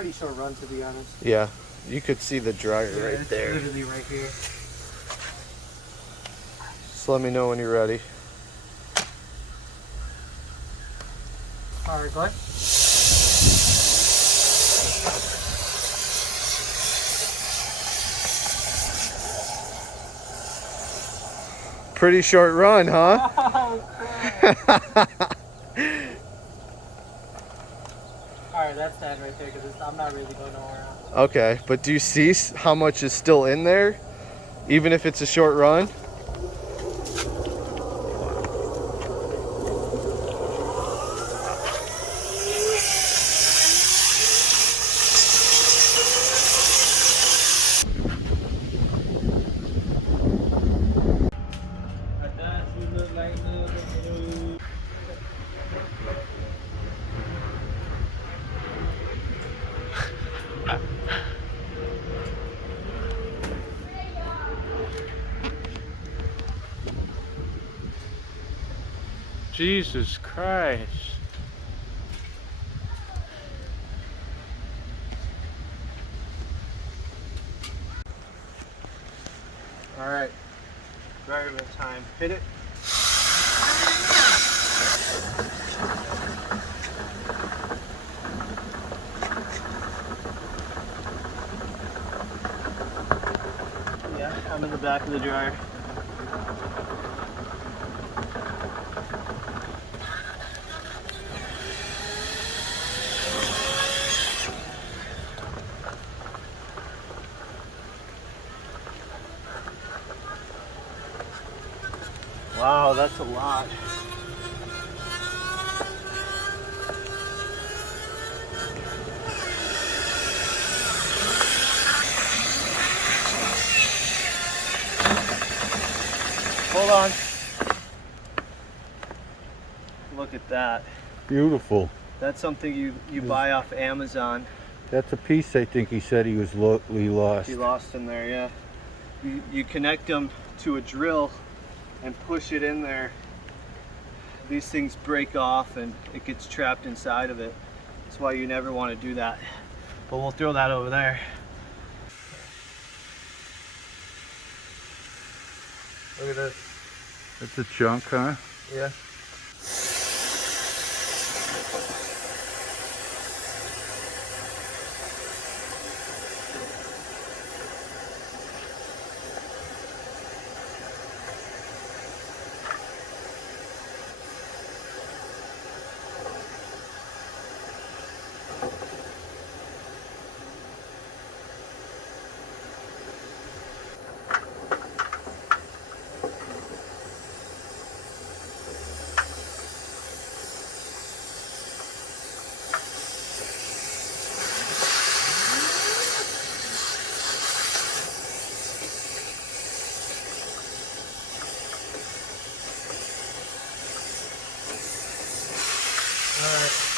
pretty short run, to be honest. Yeah, you could see the dryer right there. Literally right here. Just let me know when you're ready. All right, go ahead. Pretty short run, huh? Alright, that's that right there, because I'm not really going nowhere else. Okay, but do you see how much is still in there? Even if it's a short run? Jesus Christ. Alright, dryer bit time. Hit it. Yeah, I'm in the back of the dryer. Wow, that's a lot. Hold on. Look at that. Beautiful. That's something you buy off Amazon. That's a piece I think he said he lost. He lost in there, yeah. You connect them to a drill and push it in there. These things break off and it gets trapped inside of it. That's why you never want to do that. But we'll throw that over there. Look at this. That's a chunk, huh? Yeah. All right.